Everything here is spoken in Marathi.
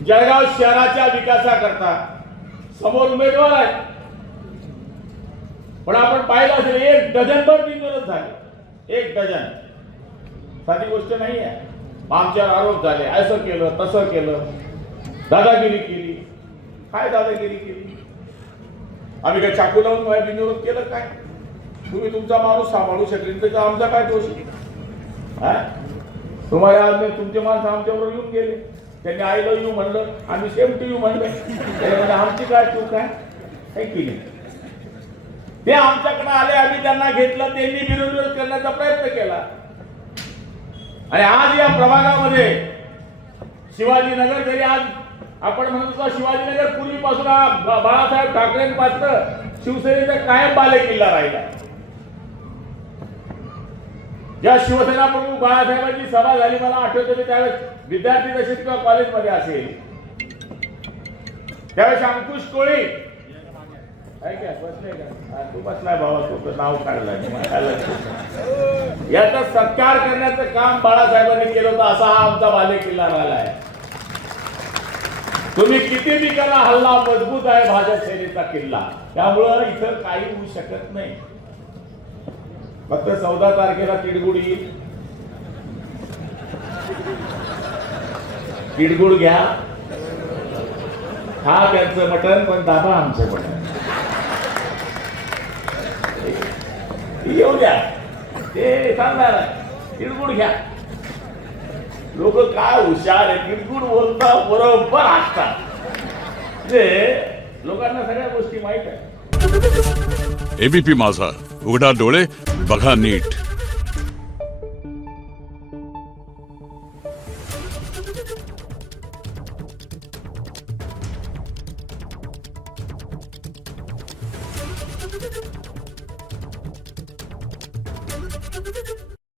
जळगाव शहराच्या विकासाकरता समोर उमेदवार आहेत, पण आपण पाहिलं असेल 1 डझनभर बिनविरोध झाले, 1 डझन. साधी गोष्ट नाही आहे. आमच्यावर आरोप झाले, असं केलं तसं केलं, दादागिरी केली. काय दादागिरी केली? आम्ही काय चाकू लावून बिनविरोध केलं काय? तुम्ही तुमचा माणूस सांभाळू शकले तर आमचा काय दोष? तुम्हाला आज तुमचे माणसं आमच्याबरोबर येऊन गेले, त्यांनी आय लव्ह यू म्हणलं, आम्ही सेम टू यू म्हणलं, आमची काय चूक आहे केली? ते आमच्याकडे आले, आम्ही त्यांना घेतलं, त्यांनी विरोध करण्याचा प्रयत्न केला. आणि आज या प्रभागामध्ये शिवाजीनगर, जरी आज आपण म्हणत होतो शिवाजीनगर पूर्वीपासून बाळासाहेब ठाकरेंपासून शिवसेनेचा कायम बालेकिल्ला राहिला. ज्या शिवसेना प्रमुख बाळासाहेबांची सभा झाली, मला आठवतं मी त्यावेळेस विद्यार्थी दशेत किंवा कॉलेजमध्ये असेल, त्यावेळेस अंकुश कोळी बसले का? तू बसलाय बाबा, तू नाव काढलाय, याचा सत्कार करण्याचं काम बाळासाहेबांनी केलं होतं. असा हा आमचा बालेकिल्ला राहिला आहे. तुम्ही किती बी करा, हल्ला मजबूत आहे भाजप सेनेचा किल्ला. त्यामुळं इथं काही होऊ शकत नाही. फक्त 14 तारखेला तिडगुड येईल, तिडगुड घ्या, हा त्यांचं मटण, पण दाबा आमचं मटण. येऊ द्या, ते सांगणार आहे, तिळगुळ घ्या. लोक काय हुशार आहे, तिळगुळ बोलता बरोबर असतात. ते लोकांना सगळ्या गोष्टी माहित आहे. एबीपी माझा, उघडा डोळे बघा नीट.